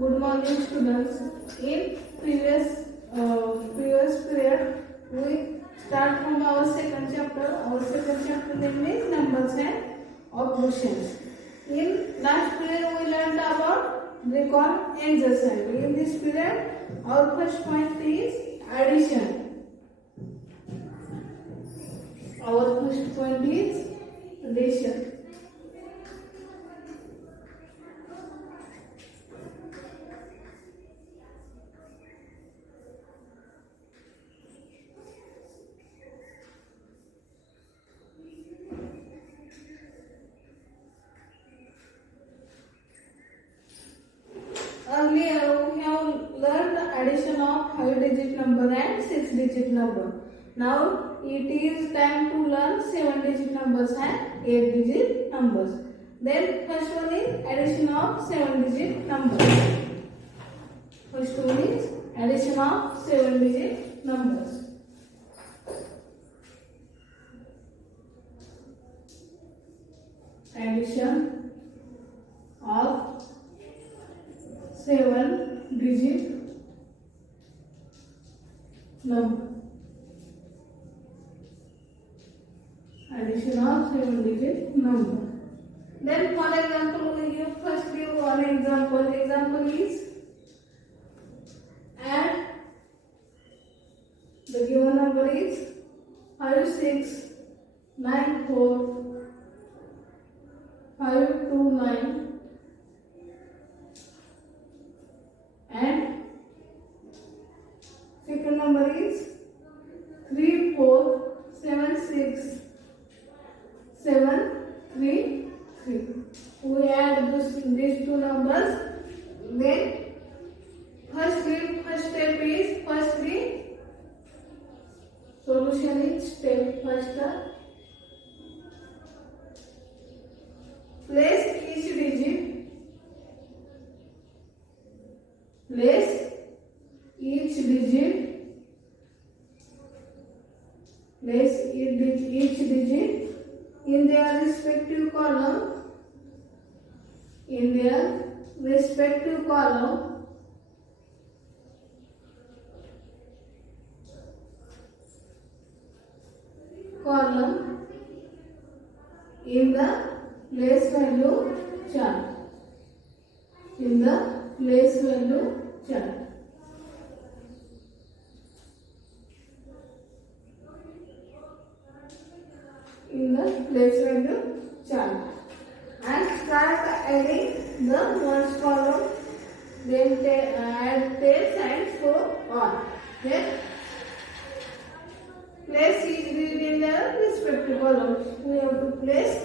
Good morning, students. In previous period, we start from our second chapter. Our second chapter name is numbers and operations. In last period, we learned about recall and adjustment. In this period, our first point is addition. Our first point is addition. Earlier we have learned the addition of 5-digit number and 6-digit number. Now it is time to learn 7-digit numbers and 8-digit numbers. Then first one is addition of 7-digit numbers. First one is addition of 7-digit numbers. Addition of 7-digit number. Addition of 7-digit number. Then for example, we give one example. Example is add the given number is 5694529 and second number is 3476733. We add these two numbers. Then first step is solution is step first. Place each digit. Place each digit in their respective column. In the place value chart. In the place value chart. In the place value chart. And start adding the ones column. Then add tens and so on. Then place each digit in their respective columns. We have to place.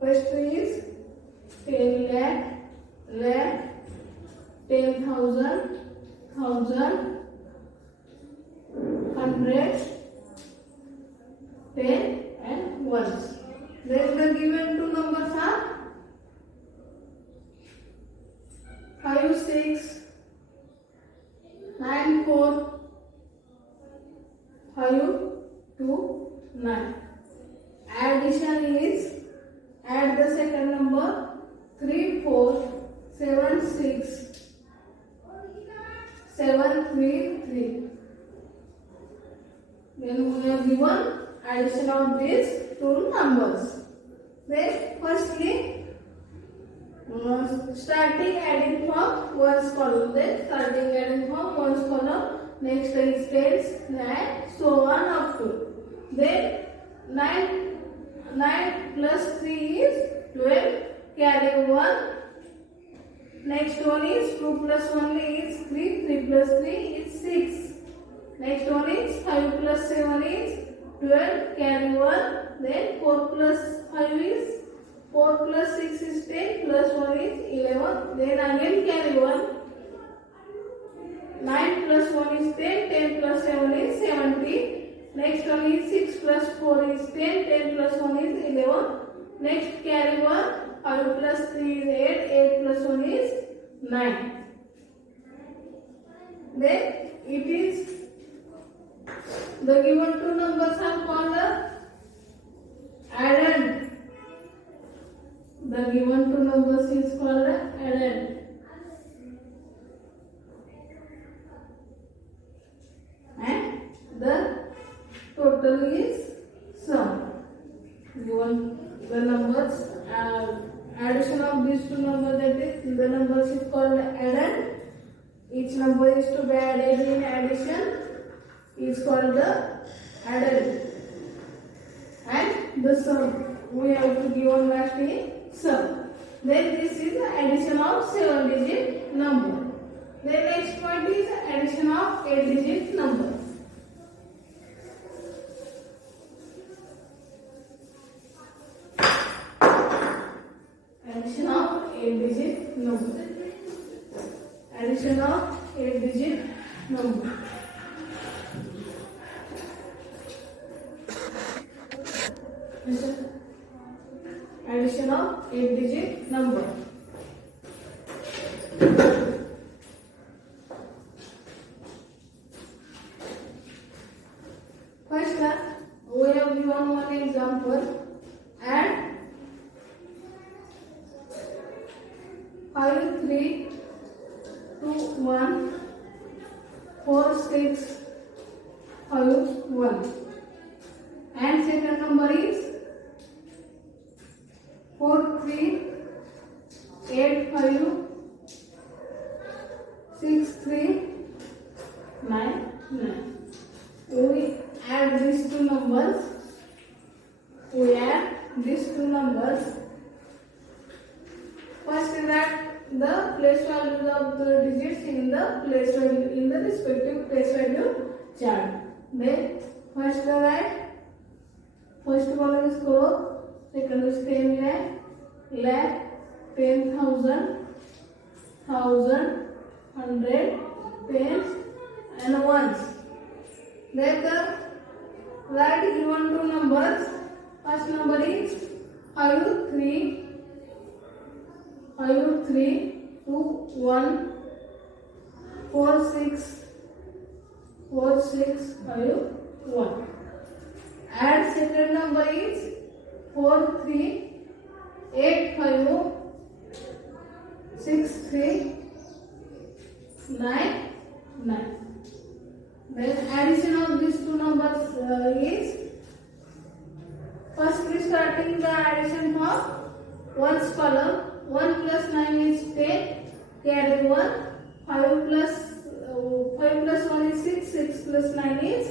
First is 10 lakh, 10,000, 1,000, 100, 10 and 1s. Then the given two numbers are 5, 6, 9, 4, 5, 2, 9. Addition is add the second number 3, 4, 7, 6, 7, 3, 3. Then we have given addition of these two numbers. Then firstly starting adding from ones column. Then starting adding from ones column. Next is tens and so on up to. Then 9 plus 3 is 12. Carry 1. Next one is 2 plus 1 is 3. 3 plus 3 is 6. Next one is 5 plus 7 is 12. Carry 1. Then 4 plus 5 is 4 plus 6 is 10. Plus 1 is 11. Then again carry 1. 9 plus 1 is 10. 10 plus 7 is 70. Next one is 6 plus 4 is 10. 10 plus 1 is 11. Next carry 1. 5 plus 3 is 8. 8 plus 1 is 9. Then it is the given two numbers are called the addend. The the given two numbers is called added, and the total is sum. Given the numbers, addition of these two numbers, that is the numbers is called added. Each number is to be added in addition is called the added, and the sum we have to give on last in sum. Then this is the addition of 7-digit number. The next point is addition of 8-digit number. Addition of 8-digit number. Addition of 8-digit number. Addition of 8-digit number. First, we have given one example. Add 5, 3, 2, 1, 4, 6, 5, 1. And second number is 4, 3, 8, 5, 6, 3, 9, 9. We add these two numbers. First is that the place values of the digits in the respective place value chart. Then first write, first column is crore, second is 10 lakh, 10,000, 1,000, 100, tens and ones. Then write given two numbers. First number is 5, 3, 2, 1, 4, 6, 5, 1. Add second number is 4, 3, 8, 5, 6, 3, 9, 9. Then addition of these two numbers is first we starting the addition from ones column. 1 plus 9 is 10, carry 1. 5 plus 1 is 6, 6 plus 9 is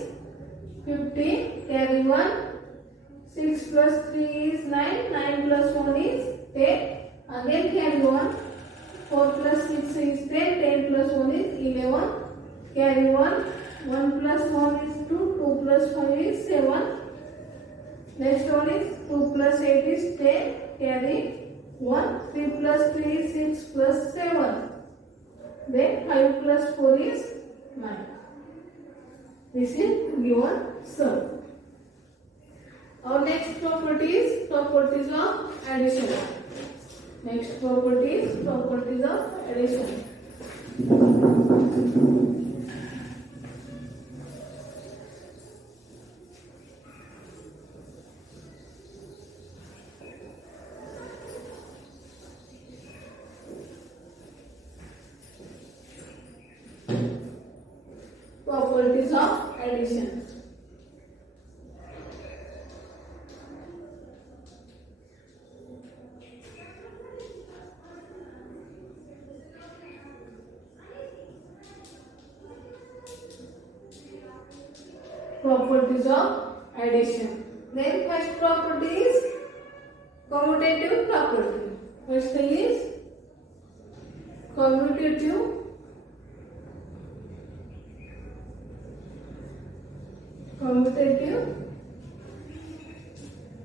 15, carry 1. 6 plus 3 is 9, 9 plus 1 is 10, again carry 1. 4 plus 6 is 10, 10 plus 1 is 11, carry 1. 1 plus 1 is 2, 2 plus 5 is 7. Next one is 2 plus 8 is 10, carry 1. 3 plus 3 is 6 plus 7. Then 5 plus 4 is 9. This is given sum. Our next property is properties of addition. Next property is properties of addition. Properties of addition. Properties of addition. Then first property is commutative property. First thing is commutative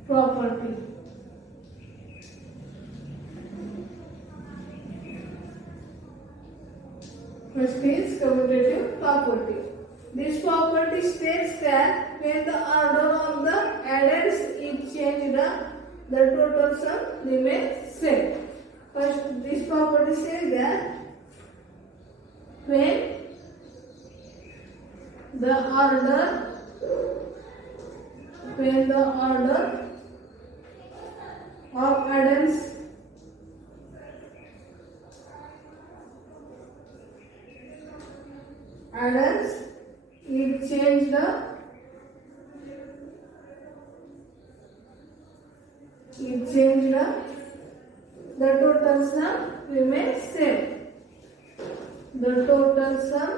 property. First is commutative property. This property states that when the order of the adders is changed, the total sum remains same. First, this property says that when the order of adders addends, it change the total sum remains same. The total sum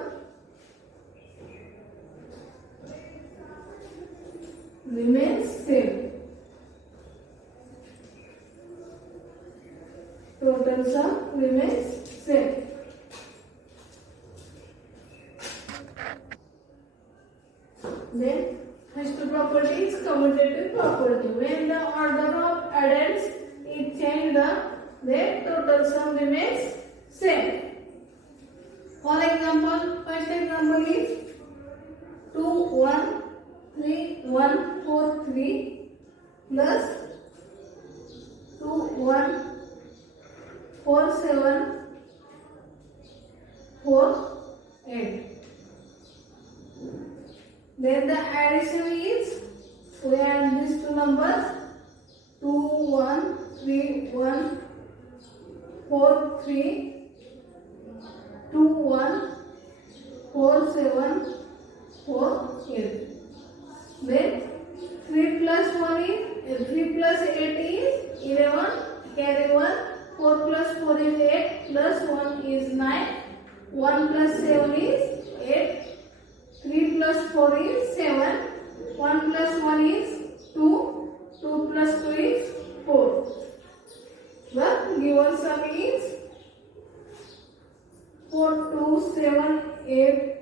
remains same. Total sum remains same. Then next property is commutative property. When the order of addends is changed, the total sum remains same. For example, first example is 2 1 3 1 4 3 plus 2 1 4 7 4 8. Then the addition is, we add these two numbers, 2 1 3 1 4 3 2 1 4 7 4 8. Then 3 plus 1 is 3 plus 8 is 11, carry 1, 4 plus 4 is 8, plus 1 is 9, 1 plus 7 is 8, 3 plus 4 is 7, 1 plus 1 is 2, 2 plus 2 is 4. The given sum is 4 2 7 8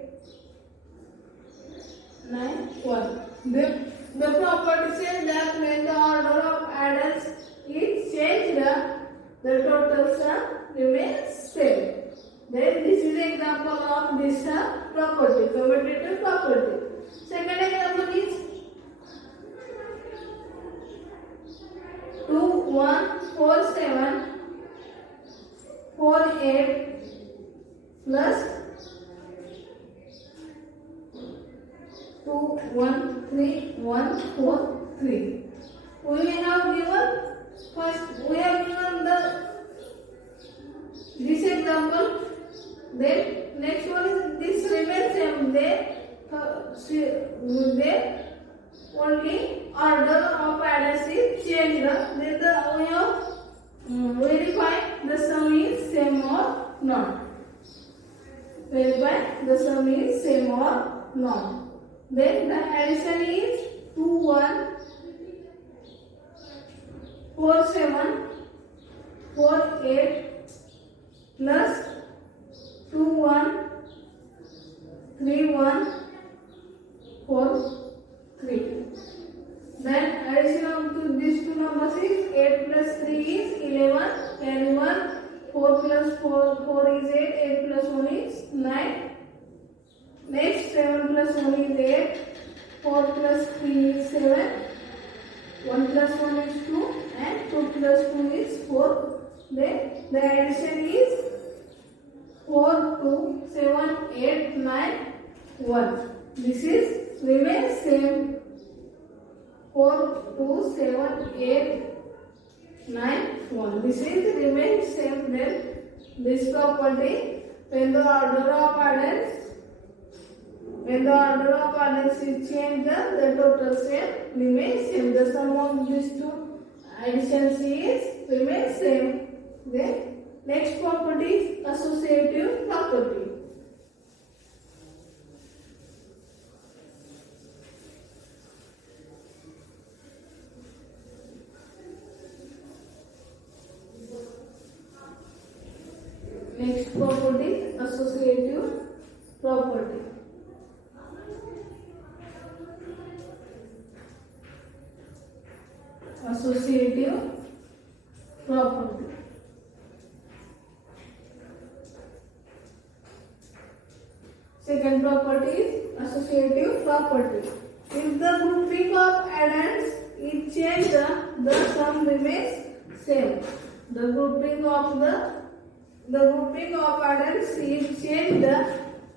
9 1. The property says that when the order of addends is changed, the total sum remains same. Then this is an example of this property, commutative property. Second example is 2 1 4 7 4 8 plus 2 1 3 1 4 3. We have given this example. Then next one is this remains same. They only order of addends is changed. Then we have verify the sum is same or not. Verify the sum is same or not. Then the addition is 2 1 4 7 4 8 plus 2 1 3 1 4 3. Then addition of these two numbers is 8 plus 3 is 11, carry 1, 4 plus 4 is 8, 8 plus 1 is 9. Next 7 plus 1 is 8, 4 plus 3 is 7, 1 plus 1 is 2 and 2 plus 2 is 4. Then the addition is 4 2 7 8 9 1. This is remains same. 4 2 7 8 9 1. This is remains same. Then this property, when the order of addends is changed, the total same remains same. The sum of these two additions is remains same. Then next property is associative property. Next property, associative property. Associative property. Second property is associative property. If the grouping of addends is changed, the sum remains same. The grouping of addends is changed,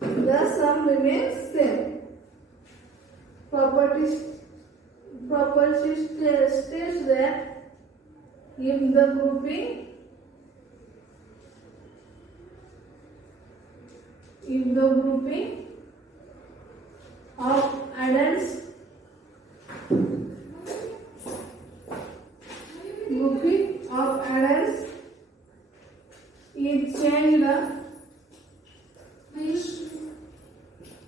the sum remains same. Property states that if the grouping of addends. Grouping of addends is changed.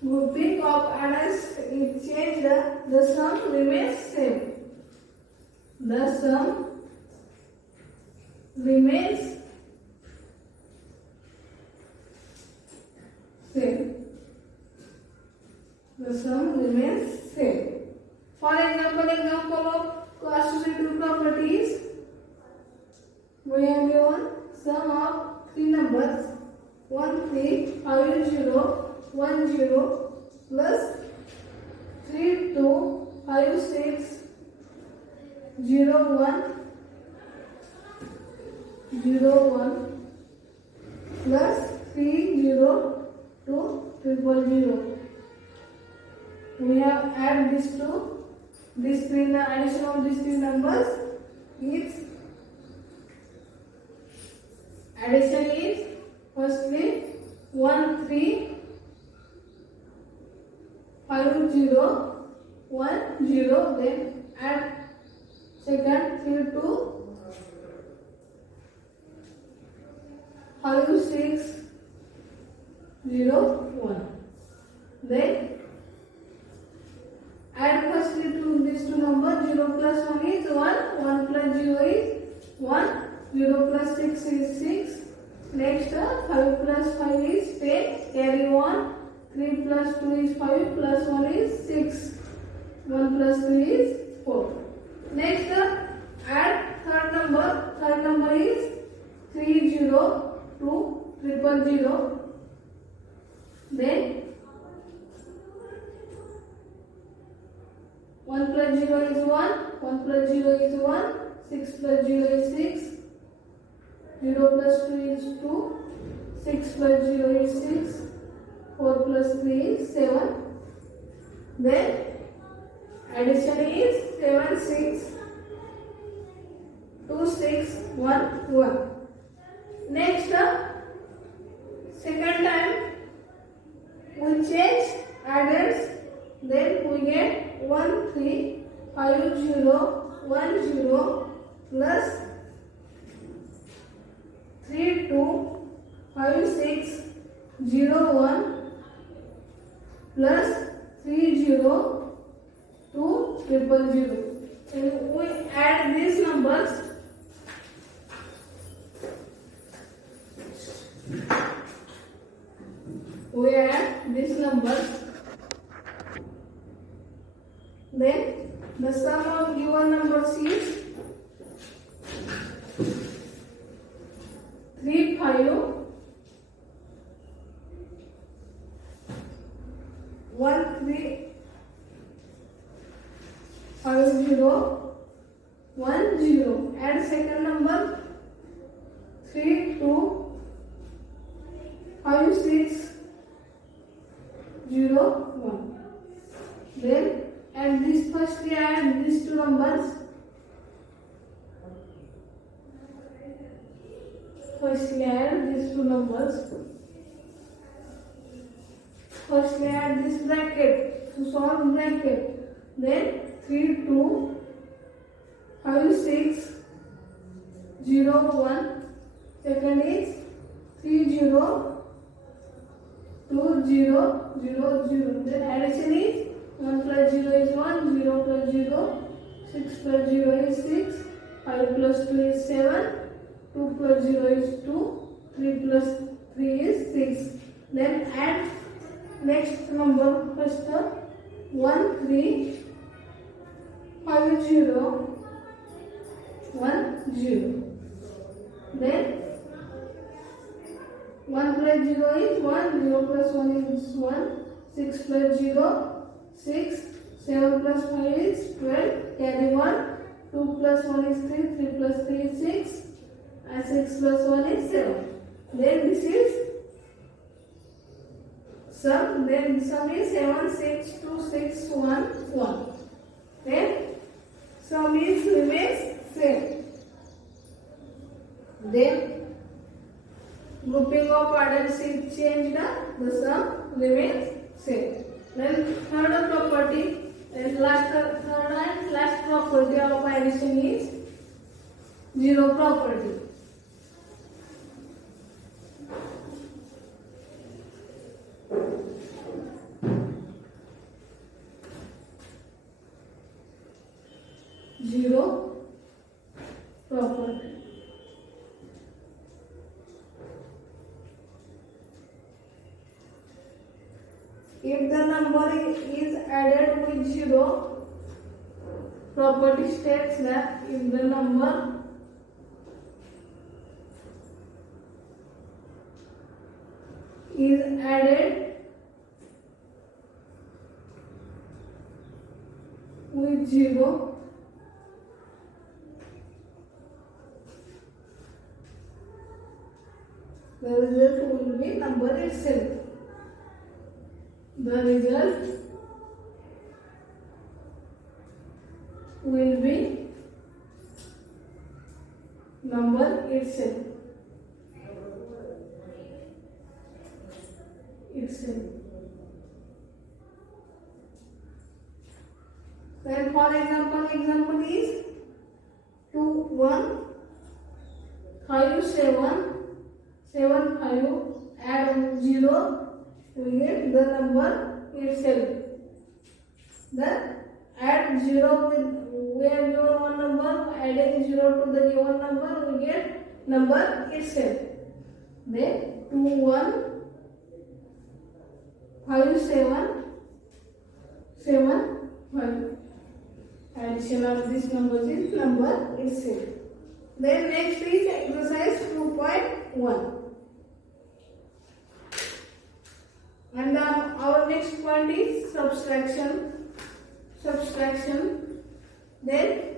Grouping of addends is changed. The sum remains same. The sum remains same. The sum remains same. For example of associative properties, we have given sum of three numbers 1 3 5 0 1 0 plus 3 2 5 6 0 1 0 1 plus 3 0 2 triple 0. We have add these two. This three, the addition of these three numbers is addition is firstly 1 3 5 0 1 0, then add second 3 2 5 6 0 1, then add firstly to these two numbers. 0 plus 1 is 1, 1 plus 0 is 1, 0 plus 6 is 6. Next 5 plus 5 is 10, carry 1, 3 plus 2 is 5, plus 1 is 6, 1 plus 3 is 4. Next add third number is 3 0 2 triple 0, then 1 plus 0 is 1, 1 plus 0 is 1, 6 plus 0 is 6, 0 plus 2 is 2, 6 plus 0 is 6, 4 plus 3 is 7. Then addition is 7 6 2 6 1 1. Next second time we change adders, then we get 1 3 5 0 1 0 plus 3 2 5 6 0 1 plus 3 0 2 triple 0. And we add these numbers. We add these numbers. Then the sum of given numbers is 3 5 1 3 5 0 1 0. Add second number 3 2 5 6 0 1. Then add this, firstly add these two numbers. Firstly add these two numbers. Firstly add this bracket to solve bracket. Then 3 2 5 6 0 1. Second is 3 0 2 0 0 0. Then addition is 1 plus 0 is 1, 0 plus 0, 6 plus 0 is 6, 5 plus 2 is 7, 2 plus 0 is 2, 3 plus 3 is 6. Then add next number, first 1 3 5 0 1 0. Then 1 plus 0 is 1, 0 plus 1 is 1, 6 plus 0 6, 7 plus 5 is 12, carry 1, 2 plus 1 is 3, 3 plus 3 is 6, and 6 plus 1 is 7. Then this is sum, then sum is 7 6 2 6 1 1. Then sum is remains same. Then grouping of adders is changed, the sum remains same. Then third property, and third and last property of addition is zero property. Zero property. If the number is added with zero, property states that if the number is added with zero, the result will be number itself. The result will be number itself. Then for example is 2 1 5 7 7 5 add 0, we get the number itself. Then add 0 with, we have given one number, adding 0 to the given number, we get number itself. Then 2 1 5 7 7 5. Addition of these numbers is number itself. Then next is exercise 2.1. And our next point is subtraction. Then